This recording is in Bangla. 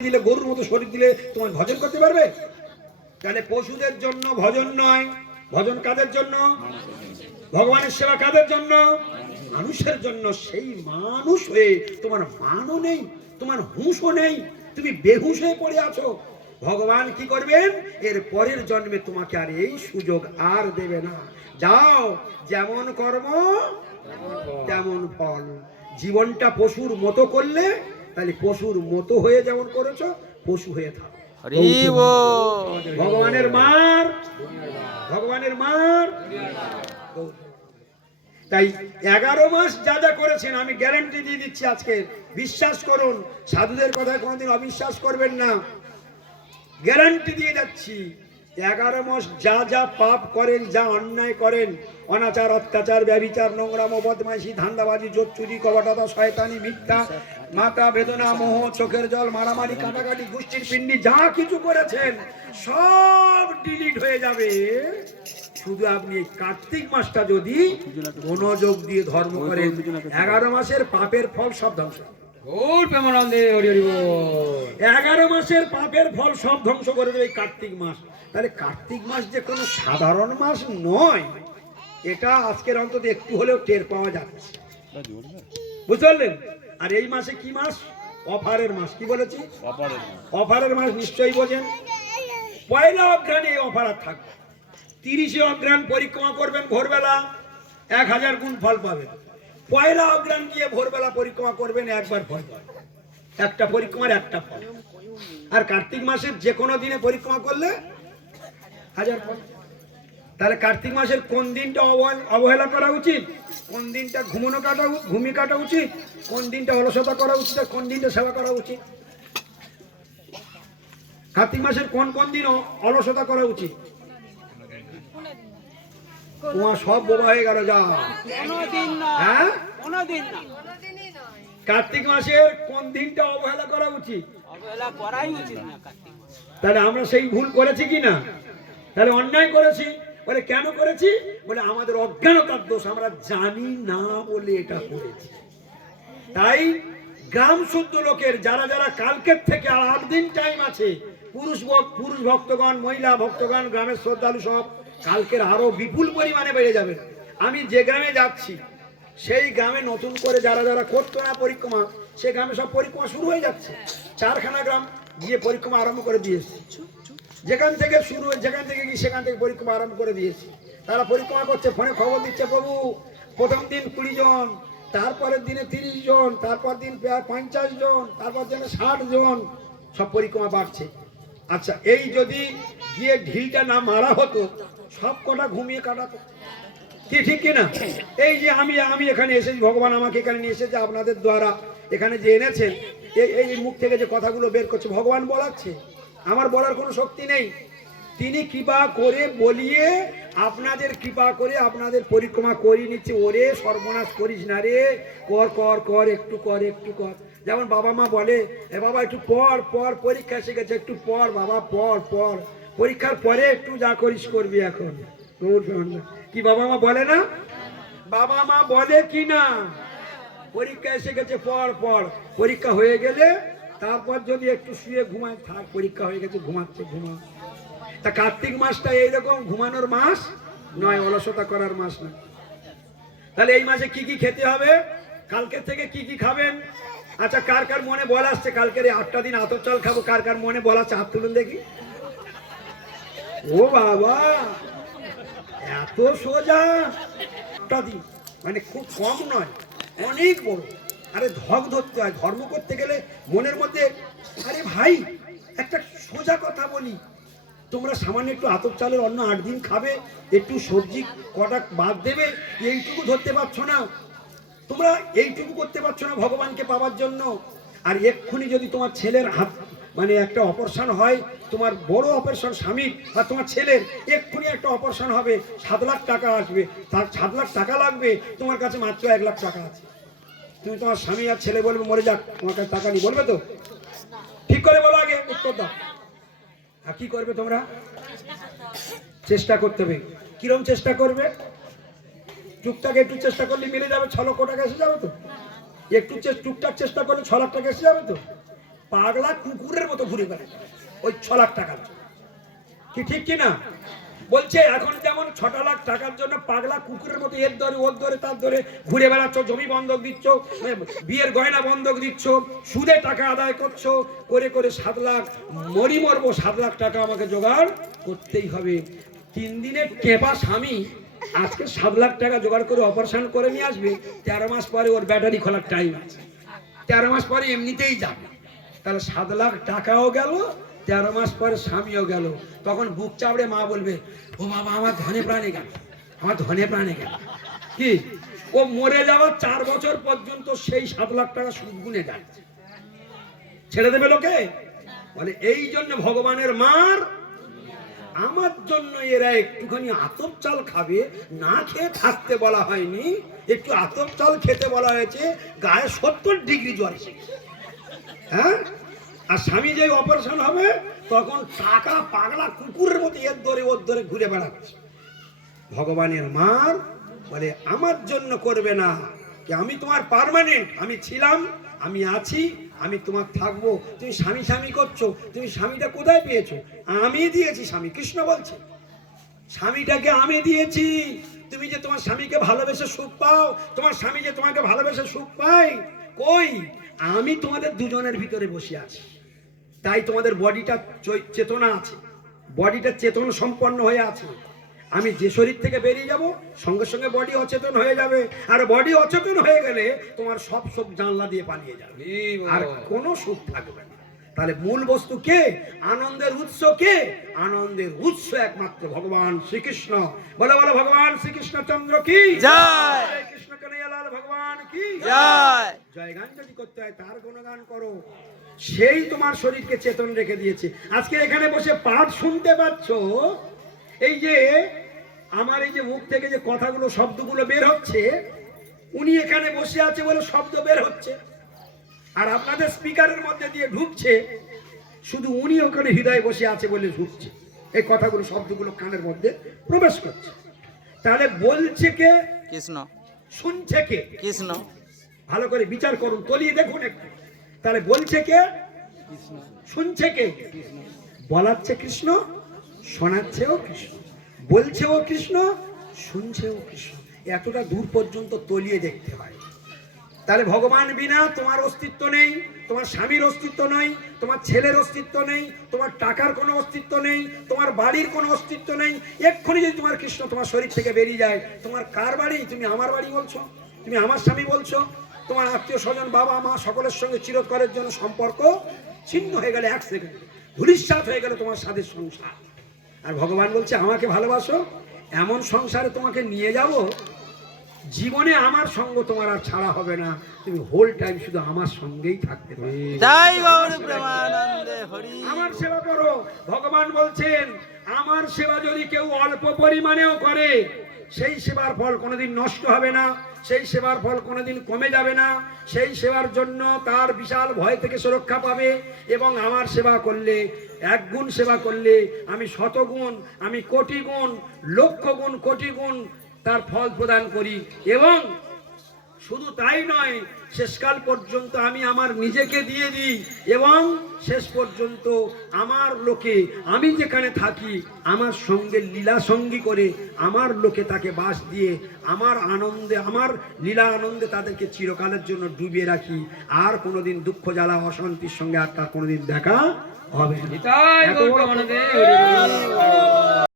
দিলে গরুর মতো শরীর দিলে তোমার ভজন করতে পারবে? তাহলে পশুদের জন্য ভজন নয়, ভজন কাদের জন্য? ভগবানের সেবা কাদের জন্য? মানুষের জন্য। সেই মানুষ হয়ে তোমার মানও নেই, তোমার হুঁশও নেই, তুমি বেহুশ হয়ে পড়ে আছো। ভগবান কি করবেন? এর পরের জন্মে তোমাকে আর এই সুযোগ আর দেবে না। যাও, যেমন কর্ম তেমন ফল। জীবনটা পশুর মতো করলে তাহলে পশুর মতো হয়ে যেমন করেছো পশু হয়ে থাকো। ভগবানের মার, ভগবানের মার। তাই 11 মাস যা যা করেছেন আমি গ্যারান্টি দিয়ে দিচ্ছি আজকে, বিশ্বাস করুন, সাধুদের কথায় কোনোদিন অবিশ্বাস করবেন না, গ্যারান্টি দিয়ে যাচ্ছি। 11 মাস যা যা পাপ করেন, যা অন্যায় করেন, অনাচার, অত্যাচার, ব্যভিচার, নোংরাম, বদমাইশি, ধান্দাবাজি, জোর, চুরি, কবাটতা, শয়তানি, মিথ্যা, মাতা বেদনা, মোহ, চোখের জল, মারামারি, কাটাকাটি, গোষ্ঠীর পিণ্ডি, যা কিছু করেছেন সব ডিলিট হয়ে যাবে। শুধু আপনি এই কার্তিক মাসটা যদি মনোযোগ দিয়ে ধর্ম করেন, 11 মাসের পাপের ফল সব ধ্বংস। 11 মাসের পাপের ফল সব ধ্বংস করে দেবে এই কার্তিক মাস। তাহলে কার্তিক মাস যে কোনো সাধারণ মাস নয়, এটা আজকের অন্তত একটু হলেও টের পাওয়া যাচ্ছে, বুঝতে পারলেন? আর এই মাসে কি মাস? অফারের মাস। কি বলেছি? অফারের মাস, নিশ্চয়ই বোঝেন। পয়লা অঘ্রাণে এই অফার থাকবে। 30 অঘ্রাণ পরিক্রমা করবেন ভোরবেলা, 1000 গুণ ফল পাবেন। পয়লা অঘ্রাণ গিয়ে ভোরবেলা পরিক্রমা করবেন, একবার ফল পাবেন। একটা পরিক্রমার একটা ফল। আর কার্তিক মাসের যে কোনো দিনে পরিক্রমা করলে 1000 ফল। তাহলে কার্তিক মাসের কোন দিনটা অবহেলা করা উচিত, কোন দিনটা ঘুমিয়ে কাটা উচিত, কোন দিনটা অলসতা করা উচিত, আর কোন দিনটা সেবা করা উচিত? কার্তিক মাসের কোন কোন দিন অলসতা করা উচিত? তোমার সব বোবা হয়ে গেল। যা, হ্যাঁ, কার্তিক মাসের কোন দিনটা অবহেলা করা উচিত? তাহলে আমরা সেই ভুল করেছি কি না? তাহলে অন্যায় করেছি। বলে কেন করেছি? বলে আমাদের অজ্ঞানতার দোষ, আমরা জানি না বলে এটা করেছি। তাই গ্রাম শুদ্ধ লোকের যারা যারা কালকের থেকে আর 8 দিন টাইম আছে, পুরুষ ভক্তগণ, মহিলা ভক্তগণ, গ্রামের শ্রদ্ধালু সব কালকের আরো বিপুল পরিমাণে বেড়ে যাবে। আমি যে গ্রামে যাচ্ছি সেই গ্রামে নতুন করে যারা যারা করতো না পরিক্রমা, সে গ্রামে সব পরিক্রমা শুরু হয়ে যাচ্ছে। 4খানা গ্রাম গিয়ে পরিক্রমা আরম্ভ করে দিয়েছে। যেখান থেকে শুরু, যেখান থেকে গিয়ে সেখান থেকে পরিক্রমা আরম্ভ করে দিয়েছে। তারা পরিক্রমা করছে, ফোনে খবর দিচ্ছে, প্রভু প্রথম দিন 20 জন, তারপরের দিনে 30 জন, তারপর দিন 50 জন, তারপর দিনে 60 জন, সব পরিক্রমা বাড়ছে। আচ্ছা, এই যদি গিয়ে ঢিলটা না মারা হতো, সব কটা ঘুমিয়ে কাটাতো। কি ঠিক কিনা? এই যে আমি এখানে এসেছি, ভগবান আমাকে এখানে নিয়ে এসেছে আপনাদের দ্বারা, এখানে যে এনেছেন, এই মুখ থেকে যে কথাগুলো বের করছে ভগবান বলাচ্ছে, আমার বলার কোনো শক্তি নেই। তিনি কৃপা করে বলিয়ে আপনাদের কৃপা করে আপনাদের পরিক্রমা করিয়ে নিচ্ছে। ওরে সর্বনাশ করিস না রে, কর কর কর, একটু কর, একটু কর। যেমন বাবা মা বলে, এ বাবা একটু পড় পড়, পরীক্ষা এসে গেছে, একটু পড় বাবা, পড় পড়, পরীক্ষার পরে একটু যা করিস করবি। এখন কি বাবা মা বলে না? বাবা মা বলে কি না? পরীক্ষা এসে গেছে, পড় পড়, পরীক্ষা হয়ে গেলে তারপর যদি একটু শুয়ে ঘুমায়, থাক, পরীক্ষা হয়ে গেছে, ঘুমাচ্ছে, ঘুমা। তা কার্তিক মাসটা এইরকম ঘুমানোর মাস নয়, অলসতা করার মাস নয়। তাহলে এই মাসে কি কি খেতে হবে? কালকের থেকে কি কি খাবেন? আচ্ছা, কার কার মনে বল আসছে কালকের 8টা দিন আতপ চাল খাবো? কার কার মনে বল আসছে? হাত তুলুন দেখি। ও বাবা, এত সোজা! 8টা দিন মানে খুব কম নয়, অনেক বড়। আরে ধক ধরতে হয় ধর্ম করতে গেলে মনের মধ্যে। আরে ভাই, একটা সোজা কথা বলি, তোমরা সামান্য একটু আতপ চালের অন্ন 8 দিন খাবে, একটু সবজি কটা বাদ দেবে, এইটুকু ধরতে পারছো না? তোমরা এইটুকু করতে পারছো না ভগবানকে পাওয়ার জন্য? আর এক্ষুনি যদি তোমার ছেলের হাত মানে একটা অপারেশন হয়, তোমার বড় অপারেশন, স্বামী বা তোমার ছেলের এক্ষুনি একটা অপারেশন হবে, 7 লাখ টাকা আসবে, তার 7 লাখ টাকা লাগবে, তোমার কাছে মাত্র 1 লাখ টাকা আছে। তুমি তোমার স্বামী আর ছেলে বলবে মরে যাক, তোমার কাছে টাকা নেই, বলবে তো? ঠিক করে বলো, আগে উত্তর দাও। আর কি করবে তোমরা? চেষ্টা করতে হবে। কিরম চেষ্টা করবে? টুকটাক একটু চেষ্টা করলে মিলে যাবে, 6 লক্ষ টাকা এসে যাবে তো। একটু টুকটাক চেষ্টা করলে 6 লাখ টাকা এসে যাবে তো। পাগলা কুকুরের মতো ঘুরে বেড়ায় ওই 6 লাখ টাকার জন্য। কি ঠিক কিনা? বলছে এখন যেমন 6 লাখ টাকার জন্য পাগলা কুকুরের মতো এর ধরে ওর ধরে তার ধরে ঘুরে বেড়াচ্ছ, জমি বন্ধক দিচ্ছ, বিয়ের গয়না বন্ধক দিচ্ছ, সুদে টাকা আদায় করছো, করে করে 7 লাখ মরবো 7 লাখ টাকা আমাকে জোগাড় করতেই হবে। 3 দিনের টেপা স্বামী আজকে 7 লাখ টাকা জোগাড় করে অপারেশন করে নিয়ে আসবে, 13 মাস পরে ওর ব্যাটারি খোলার টাইম আছে, 13 মাস পরে এমনিতেই যাবে। তাহলে 7 লাখ টাকাও গেল, 13 মাস পরে স্বামীও গেল। তখন বুক চাপড়ে মা বলবে, ও বাবা আমার ধনে প্রাণে গেল, আমার ধনে প্রাণে গেল। কি ও মরে যাওয়ার 4 বছর পর্যন্ত সেই 7 লাখ টাকা সুদ গুনে যাচ্ছে, ছেড়ে দেবে লোকে? বলে এই জন্য ভগবানের মার আমার জন্য এরা একটুখানি আতপ চাল খাবে, না খেয়ে থাকতে বলা হয়নি, একটু আতপ চাল খেতে বলা হয়েছে। গায়ে 70 ডিগ্রি জ্বর এসে গেছে। হ্যাঁ, আর স্বামী যে অপারেশন হবে তখন টাকা পাগলা কুকুরের মতো এর ধরে ওর ধরে ঘুরে বেড়াচ্ছে। ভগবানের মার বলে আমার জন্য করবে না, কি আমি তোমার পার্মানেন্ট, আমি ছিলাম, আমি আছি, আমি তোমার থাকবো। তুমি স্বামী স্বামী করছো, তুমি স্বামীটা কোথায় পেয়েছো? আমি দিয়েছি স্বামী, কৃষ্ণ বলছে স্বামীটাকে আমি দিয়েছি। তুমি যে তোমার স্বামীকে ভালোবেসে সুখ পাও, তোমার স্বামী যে তোমাকে ভালোবেসে সুখ পায়, কই? আমি তোমাদের দুজনের ভিতরে বসে আছি, তাই তোমাদের বডিটা চেতনা আছে, বডিটা চেতন সম্পন্ন হয়ে আছে। আমি যে শরীর থেকে বেরিয়ে যাব সঙ্গে সঙ্গে বডি অচেতন হয়ে যাবে, আর বডি অচেতন হয়ে গেলে তোমার সব সব জানলা দিয়ে পালিয়ে যাবে, আর কোনো সুখ থাকবে না। তাহলে মূল বস্তু কে? আনন্দের উৎস কে? আনন্দের উৎস একমাত্র ভগবান শ্রীকৃষ্ণ। বলে বলে ভগবান শ্রীকৃষ্ণচন্দ্র কি জয়, কৃষ্ণ কানাইয়ালাল ভগবান কি জয়। জয়গান যদি করতে হয় তার গুণগান করো, সেই তোমার শরীরকে চেতন রেখে দিয়েছে। আজকে এখানে বসে পাঠ শুনতে পাচ্ছ, এই যে আমার এই যে মুখ থেকে যে কথাগুলো শব্দগুলো বের হচ্ছে, উনি এখানে বসে আছে বলে শব্দ বের হচ্ছে, আর আপনাদের স্পিকারের মধ্যে দিয়ে ঢুকছে, শুধু উনি ওখানে হৃদয়ে বসে আছে বলে ঢুকছে, এই কথাগুলো শব্দগুলো কানের মধ্যে প্রবেশ করছে। তাহলে বলছে কে? কৃষ্ণ। শুনছে কে? কৃষ্ণ। ভালো করে বিচার করুন, তলিয়ে দেখুন একটু। তাহলে বলছে কে? কৃষ্ণ। শুনছে কে? কৃষ্ণ। বলাচ্ছে কৃষ্ণ, শোনাচ্ছেও কৃষ্ণ, বলছেও কৃষ্ণ, শুনছেও কৃষ্ণ। এতটা দূর পর্যন্ত তলিয়ে দেখতে হয়। তাহলে ভগবান বিনা তোমার অস্তিত্ব নেই, তোমার স্বামীর অস্তিত্ব নেই, তোমার ছেলের অস্তিত্ব নেই, তোমার টাকার কোনো অস্তিত্ব নেই, তোমার বাড়ির কোনো অস্তিত্ব নেই। এক্ষুনি যদি তোমার কৃষ্ণ তোমার শরীর থেকে বেরিয়ে যায়, তোমার কার বাড়ি? তুমি আমার বাড়ি বলছো, তুমি আমার স্বামী বলছো, তোমার আত্মীয় স্বজন বাবা মা সকলের সঙ্গে চিরকালের জন্য সম্পর্ক ছিন্ন হয়ে গেলে, 1 সেকেন্ডে ধূলিসাৎ হয়ে গেলে তোমার সাথে সংসার। আর ভগবান বলছে আমাকে ভালোবাসো, এমন সংসারে তোমাকে নিয়ে যাব, জীবনে আমার সঙ্গ তোমার আর ছাড়া হবে না, তুমি হোল টাইম শুধু আমার সঙ্গেই থাকতে পারবে। জয় গৌর প্রেমানন্দে হরি। আমার সেবা করো। ভগবান বলছেন আমার সেবা যদি কেউ অল্প পরিমাণেও করে, সেই সেবার ফল কোনোদিন নষ্ট হবে না, সেই সেবার ফল কোনোদিন কমে যাবে না, সেই সেবার জন্য তার বিশাল ভয় থেকে সুরক্ষা পাবে। এবং আমার সেবা করলে, 1 গুণ সেবা করলে আমি 100 গুণ, আমি কোটি গুণ, লক্ষ গুণ, কোটি গুণ তার ফল প্রদান করি। এবং শুধু তাই নয়, শেষকাল পর্যন্ত আমি আমার নিজেকে দিয়ে দিই, এবং শেষ পর্যন্ত আমার লোকে, আমি যেখানে থাকি আমার সঙ্গে লীলা সঙ্গী করে আমার লোকে তাকে বাস দিয়ে আমার আনন্দে, আমার লীলা আনন্দে তাদেরকে চিরকালের জন্য ডুবিয়ে রাখি। আর কোনোদিন দুঃখ জ্বালা অশান্তির সঙ্গে আর তার কোনোদিন দেখা হবে না।